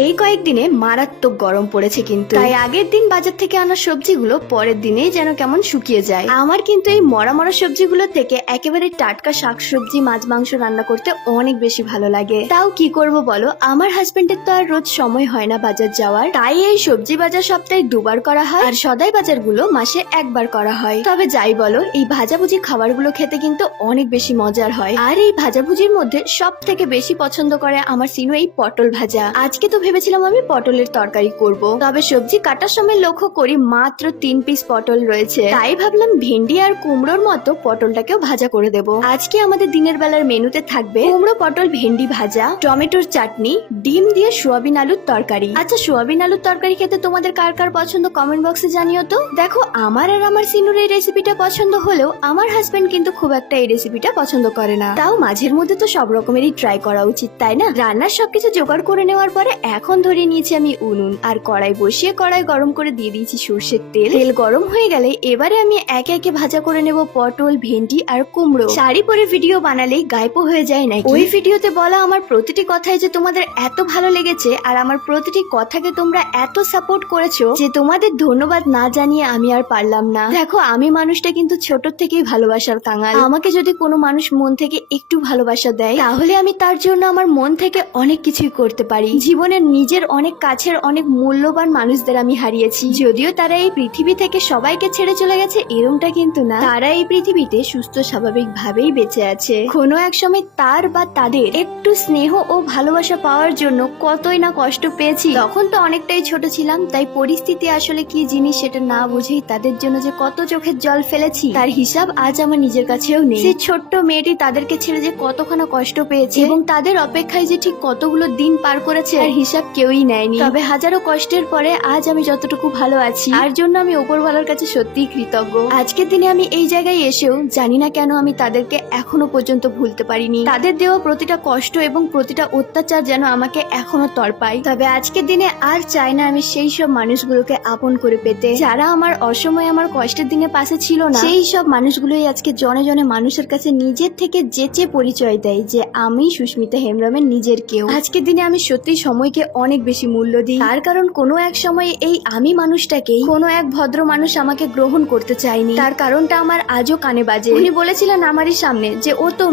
এই কয়েকদিনে মারাত্মক গরম পড়েছে, কিন্তু তাই আগের দিন বাজার থেকে আনা সবজিগুলো পরের দিনেই যেন কেমন শুকিয়ে যায়। আমার কিন্তু এই মরা মরা সবজিগুলো থেকে একেবারে টাটকা শাকসবজি মাছ মাংস রান্না করতে অনেক বেশি ভালো লাগে। তাও কি করব বলো, আমার হাজবেন্ডের তো আর রোজ সময় হয় না বাজার যাওয়ার, তাই এই সবজি বাজার সপ্তাহে 2বার করা হয় আর সদাই বাজার গুলো মাসে 1বার করা হয়। তবে যাই বলো, এই ভাজাভুজি খাবারগুলো খেতে কিন্তু অনেক বেশি মজার হয়। আর এই ভাজাভুজির মধ্যে সব থেকে বেশি পছন্দ করে আমার সিনু এই পটল ভাজা। আজকে তো ভেবেছিলাম আমি পটলের তরকারি করব, তবে সবজি কাটার সময় লক্ষ্য করি মাত্র 3 পিস পটল রয়েছে, তাই ভাবলাম ভেন্ডি আর কুমড়োর মতো পটলটাকেও ভাজা করে দেব। আজকে আমাদের দিনের বেলার মেনুতে থাকবে কুমড়ো পটল ভেন্ডি ভাজা, টমেটোর চাটনি, ডিম দিয়ে সোয়াবিন আলুর তরকারি। আচ্ছা, সোয়াবিন আলুর তরকারি খেতে তোমাদের কার কার পছন্দ কমেন্ট বক্সে জানিও তো। দেখো, আমার আর আমার সিনুর এই রেসিপিটা পছন্দ হলেও আমার হাজবেন্ড কিন্তু খুব একটা এই রেসিপিটা পছন্দ করে না। তাও মাঝের মধ্যে তো সব রকমেরই ট্রাই করা উচিত, তাই না? রান্নার সবকিছু জোগাড় করে নেওয়ার পরে এখন ধরে নিয়েছি আমি উনুন আর কড়াই বসিয়ে কড়াই গরম করে দিয়ে দিয়েছি সর্ষের তেল। তেল গরম হয়ে গেলে এবারে আমি একে একে ভাজা করে নেব পটল, ভেন্ডি আর কুমড়ো। শাড়ি পরে ভিডিও বানালেই গায়েব হয়ে যায় না। ওই ভিডিওতে বলা আমার প্রতিটি কথাই যে তোমাদের এত ভালো লেগেছে আর আমার প্রতিটি কথাকে তোমরা এত সাপোর্ট করেছো যে তোমাদের ধন্যবাদ না জানিয়ে আমি আর পারলাম না। দেখো, আমি মানুষটা কিন্তু ছোট থেকেই ভালোবাসার কাঙাল। আমাকে যদি কোনো মানুষ মন থেকে একটু ভালোবাসা দেয় তাহলে আমি তার জন্য আমার মন থেকে অনেক কিছুই করতে পারি। জীবনের নিজের অনেক কাছের অনেক মূল্যবান মানুষদের আমি হারিয়েছি, যদিও তারা এই পৃথিবী থেকে সবাইকে ছেড়ে চলে গেছে এরকমটা কিন্তু না। তারা এই পৃথিবীতে সুস্থ স্বাভাবিক ভাবেই বেঁচে আছে। কোনো এক সময় তার বা তাদের একটু স্নেহ ও ভালোবাসা পাওয়ার জন্য কতই না কষ্ট পেয়েছি। তখন তো অনেকটাই ছোট ছিলাম, তাই পরিস্থিতি আসলে কি জিনিস সেটা না বুঝেই তাদের জন্য যে কত চোখের জল ফেলেছি তার হিসাব আজ আমার নিজের কাছেও নেই। সেই ছোট্ট মেয়েটি তাদেরকে ছেড়ে যে কতখানা কষ্ট পেয়েছে এবং তাদের অপেক্ষায় যে ঠিক কতগুলো দিন পার করেছে তার হিসাব কেউই নেয়নি। তবে হাজারো কষ্টের পরে আজ আমি যতটুকু ভালো আছি তার জন্য আমি উপরওয়ালার কাছে সত্যিই কৃতজ্ঞ। আজকের দিনে আমি এই জায়গায় এসেও জানি না কেন আমি তাদেরকে এখনো পর্যন্ত ভুলতে পারিনি। তাদের দেওয়া প্রতিটা কষ্ট এবং প্রতিটা অত্যাচার যেন আমাকে এখনো তড়পায়। তবে আজকের দিনে আর চাই না আমি সেই সব মানুষগুলোকে আপন করে পেতে যারা আমার অসময়ে আমার কষ্টের দিনে পাশে ছিল না। সেই সব মানুষগুলোই আজকে জনে জনে মানুষের কাছে নিজের থেকে যেচে পরিচয় দেয় যে আমি সুস্মিতা হেমব্রমের নিজের কেউ। আজকের দিনে আমি সত্যি সময়কে অনেক বেশি মূল্য দিই, তার কারণ কোনো এক সময় এই আমি মানুষটাকেই কোনো এক ভদ্র মানুষ আমাকে গ্রহণ করতে চায়নি। তার কারণটা আমার আজও কানে বাজে। উনি বলেছিলেন আমারই সামনে যে ও তো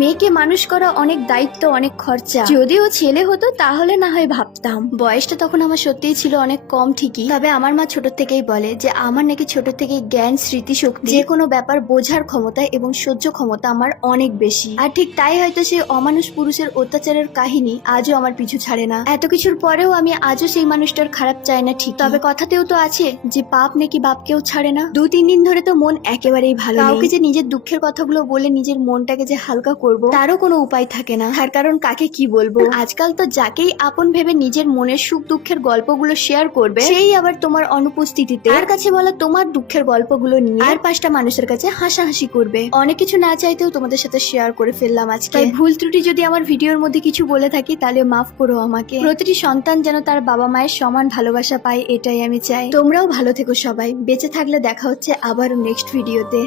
মেয়েকে মানুষ করা অনেক দায়িত্ব, অনেক খরচা। যদি ও ছেলে হতো তাহলে না হয় ভাবতাম। বয়সটা তখন আমার সত্যিই ছিল অনেক কম ঠিকই, তবে আমার মা ছোট থেকেই বলে যে আমার নাকি ছোট থেকেই জ্ঞান, স্মৃতিশক্তি, যে কোনো ব্যাপার বোঝার ক্ষমতা এবং সহ্য ক্ষমতা আমার অনেক বেশি। আর ঠিক তাই হয়তো সেই অমানুষ পুরুষের অত্যাচারের কাহিনী আজও আমার পিছু ছাড়ে না। এত কিছুর পরেও আমি আজও সেই মানুষটার খারাপ চাই না ঠিক, তবে কথাতেও তো আছে যে পাপ নাকি বাপকেও ছাড়ে না। 2-3 দিন ধরে তো মন একেবারেই ভালো নেই। কাউকে যে নিজের দুঃখের কথাগুলো বলে নিজের মনটাকে যে হালকা করব তারও কোনো উপায় থাকে না। তার কারণ কাকে কি বলবো? আজকাল তো যাকেই আপন ভেবে নিজের মনের সুখ দুঃখের গল্পগুলো শেয়ার করবে সেই আবার তোমার অনুপস্থিতিতে তার কাছে বলা তোমার দুঃখের গল্পগুলো নিয়ে আর 5টা মানুষের কাছে হাসাহাসি করবে। অনেক কিছু না চাইতেও তোমাদের সাথে শেয়ার করে ফেললাম আজকে। তাই ভুল ত্রুটি যদি আমার ভিডিওর মধ্যে কিছু বলে থাকি তাহলে মাফ করো আমাকে। প্রতিটি সন্তান যেন তার বাবা মায়ের সমান ভালোবাসা পায় এটাই আমি চাই। তোমরাও ভালো থেকো সবাই। বেঁচে থাকলে দেখা হচ্ছে আবারও নেক্সট ভিডিওতে।